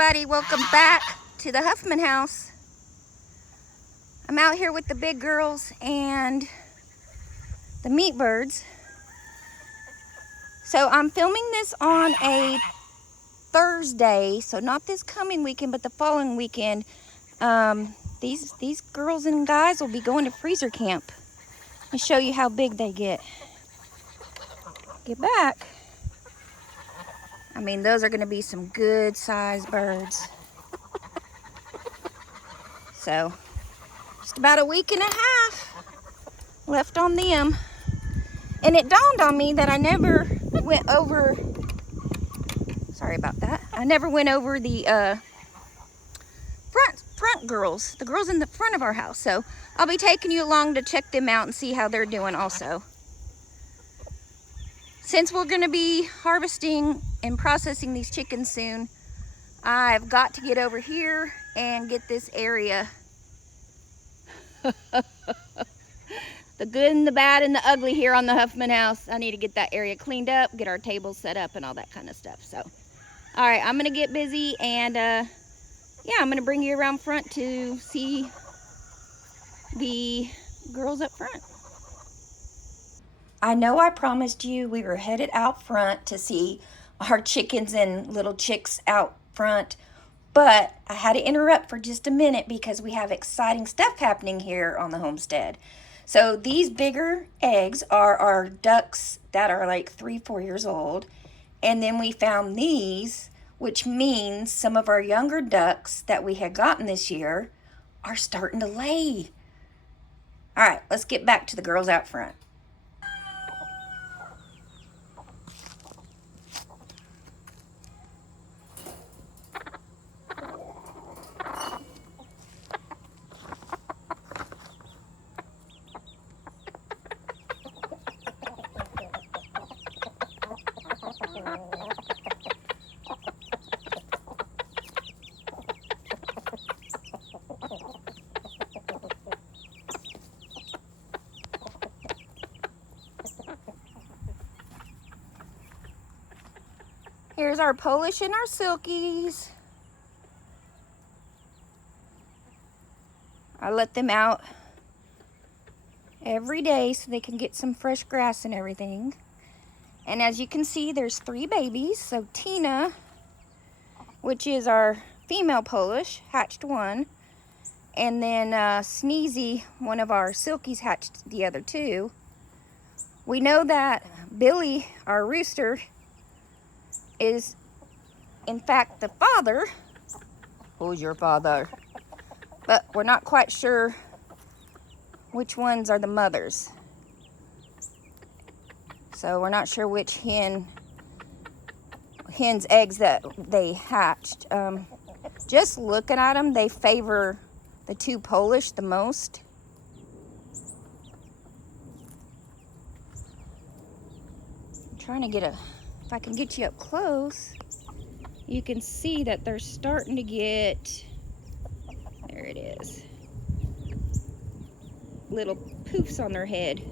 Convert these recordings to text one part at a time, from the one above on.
everybody, welcome back to the Huffman house. I'm out here with the big girls and the meat birds. So I'm filming this on a Thursday, so not this coming weekend, but the following weekend. These girls and guys will be going to freezer camp. Let me show you how big they get. Get back. I mean, those are going to be some good sized birds. So, just about a week and a half left on them. And it dawned on me that I never went over, sorry about that. I never went over the front girls, the girls in the front of our house. So, I'll be taking you along to check them out and see how they're doing also. Since we're going to be harvesting and processing these chickens soon, I've got to get over here and get this area. The good and the bad and the ugly here on the Huffman house. I need to get that area cleaned up, get our tables set up and all that kind of stuff. So, all right, I'm going to get busy and yeah, I'm going to bring you around front to see the girls up front. I know I promised you we were headed out front to see our chickens and little chicks out front, but I had to interrupt for just a minute because we have exciting stuff happening here on the homestead. So these bigger eggs are our ducks that are like 3-4 years old, and then we found these, which means some of our younger ducks that we had gotten this year are starting to lay. All right, let's get back to the girls out front. Here's our Polish and our Silkies. I let them out every day so they can get some fresh grass and everything. And as you can see, there's 3 babies. So Tina, which is our female Polish, hatched 1. And then Sneezy, one of our Silkies, hatched the other 2. We know that Billy, our rooster, is in fact the father. Who's your father? But we're not quite sure which ones are the mothers. So we're not sure which hen's eggs that they hatched. Just looking at them, they favor the 2 Polish the most. I'm trying to get if I can get you up close, you can see that they're starting to get, there it is, little poofs on their head.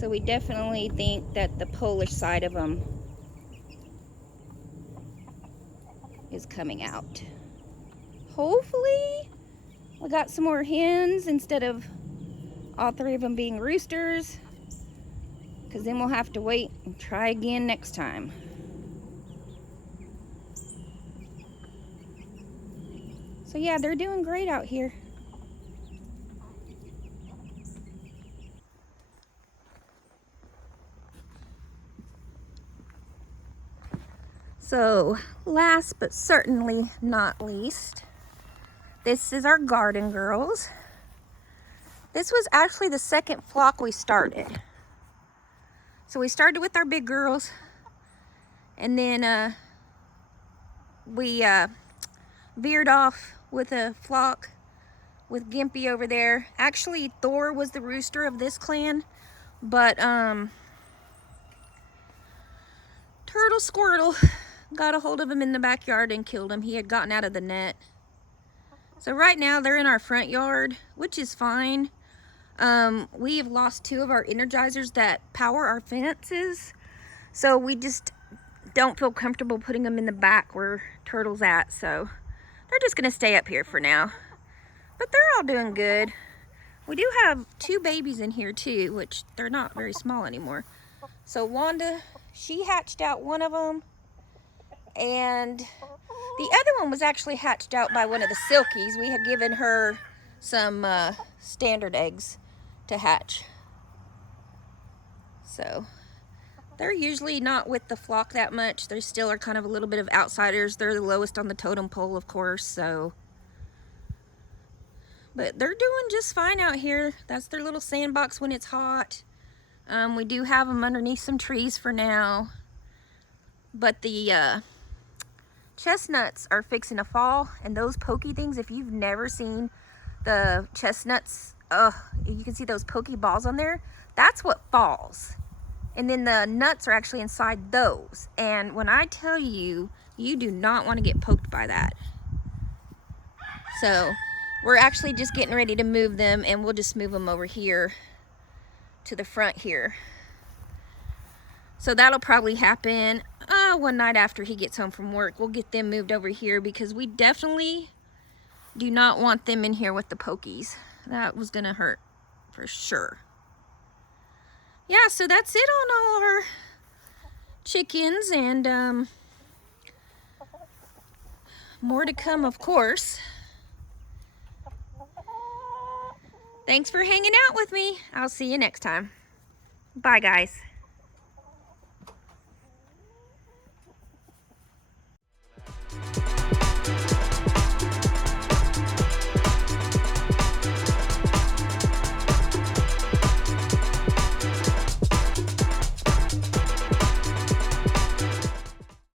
So we definitely think that the Polish side of them is coming out. Hopefully we got some more hens instead of all 3 of them being roosters, because then we'll have to wait and try again next time. So yeah, they're doing great out here. So last but certainly not least, this is our garden girls. This was actually the second flock we started. So we started with our big girls, and then we veered off with a flock with Gimpy over there. Actually, Thor was the rooster of this clan, but Turtle Squirtle got a hold of him in the backyard and killed him. He had gotten out of the net. So right now they're in our front yard, which is fine. We have lost 2 of our energizers that power our fences. So we just don't feel comfortable putting them in the back where Turtle's at, so they're just gonna stay up here for now. But they're all doing good. We do have 2 babies in here too, which they're not very small anymore. So Wanda, she hatched out one of them, and the other one was actually hatched out by one of the Silkies. We had given her some standard eggs to hatch. So they're usually not with the flock that much. They still are kind of a little bit of outsiders. They're the lowest on the totem pole, of course, so. But they're doing just fine out here. That's their little sandbox when it's hot. We do have them underneath some trees for now. But the chestnuts are fixing to fall. And those pokey things, if you've never seen the chestnuts, you can see those pokey balls on there. That's what falls. And then the nuts are actually inside those. And when I tell you, you do not want to get poked by that. So we're actually just getting ready to move them, and we'll just move them over here to the front here. So that'll probably happen one night after he gets home from work. We'll get them moved over here because we definitely do not want them in here with the pokies. That was gonna hurt for sure. Yeah, so that's it on all our chickens, and more to come, of course. Thanks for hanging out with me. I'll see you next time. Bye, guys.